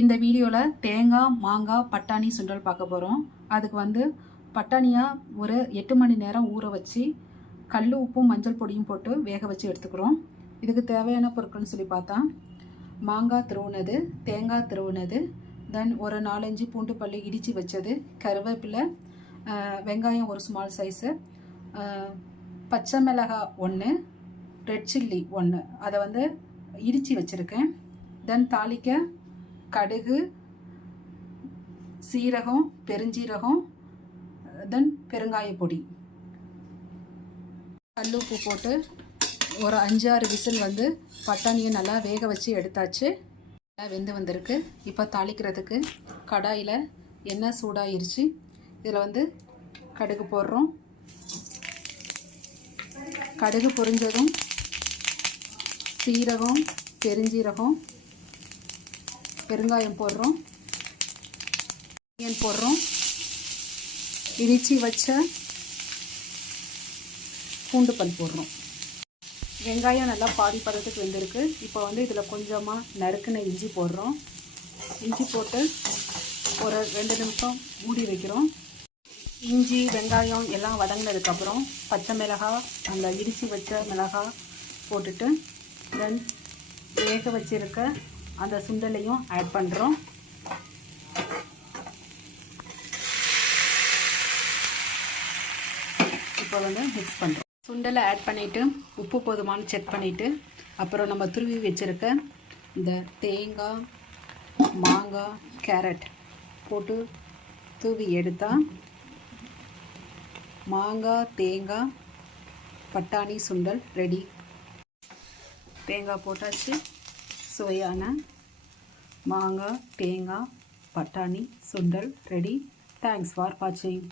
இந்த வீடியோவில் தேங்காய் மாங்காய் பட்டாணி சுண்டல் பார்க்க போகிறோம். அதுக்கு வந்து பட்டாணியாக ஒரு 8 மணி நேரம் ஊற வச்சு கல் உப்பும் மஞ்சள் பொடியும் போட்டு வேக வச்சு எடுத்துக்கிறோம். இதுக்கு தேவையான பொருட்கள்னு சொல்லி பார்த்தா மாங்காய் திருவுனது, தேங்காய் திருவுனது, தென் ஒரு 4-5 பூண்டு பல்லு இடித்து வச்சது, கருவேப்பிலை, வெங்காயம் ஒரு ஸ்மால் சைஸு, பச்சை மிளகாய் 1, ரெட் சில்லி 1 அதை வந்து இடித்து வச்சுருக்கேன். தென் தாளிக்க கடுகு, சீரகம், பெருஞ்சீரகம், தென் பெருங்காய பொடி, கல்லுப்பு போட்டு ஒரு 5-6 விசில் வந்து பட்டாணியை நல்லா வேக வச்சு எடுத்தாச்சு. வெந்து வந்திருக்கு. இப்போ தாளிக்கிறதுக்கு கடாயில் எண்ணெய் சூடாயிருச்சு. இதில் வந்து கடுகு போடுறோம். கடுகு பொரிஞ்சதும் சீரகம், பெருஞ்சீரகம், பெருங்காயம் போடுறோம், இடித்து வச்ச பூண்டு பல் போடுறோம். வெங்காயம் நல்லா பாதி பதத்துக்கு வெந்திருக்கு. இப்போ வந்து இதில் கொஞ்சமாக நறுக்குன இஞ்சி போடுறோம். இஞ்சி போட்டு ஒரு 2 நிமிஷம் மூடி வைக்கிறோம். இஞ்சி வெங்காயம் எல்லாம் வதங்கினதுக்கப்புறம் பச்சை மிளகாய், அந்த இடித்து வச்ச மிளகாய் போட்டுட்டு தென் வேக வச்சிருக்க அந்த சுண்டலையும் ஆட் பண்ணுறோம். இப்போ வந்து மிக்ஸ் பண்ணுறோம். சுண்டலை ஆட் பண்ணிவிட்டு உப்பு போதுமானு செக் பண்ணிவிட்டு அப்புறம் நம்ம துருவி வச்சுருக்க இந்த தேங்காய், மாங்காய், கேரட் போட்டு தூவி எடுத்தால் மாங்காய் தேங்காய் பட்டாணி சுண்டல் ரெடி. தேங்காய் போட்டாச்சு. சுவையான மாங்காய் தேங்காய் பட்டாணி சுண்டல் ரெடி. தேங்க்ஸ் ஃபார் வாட்சிங்.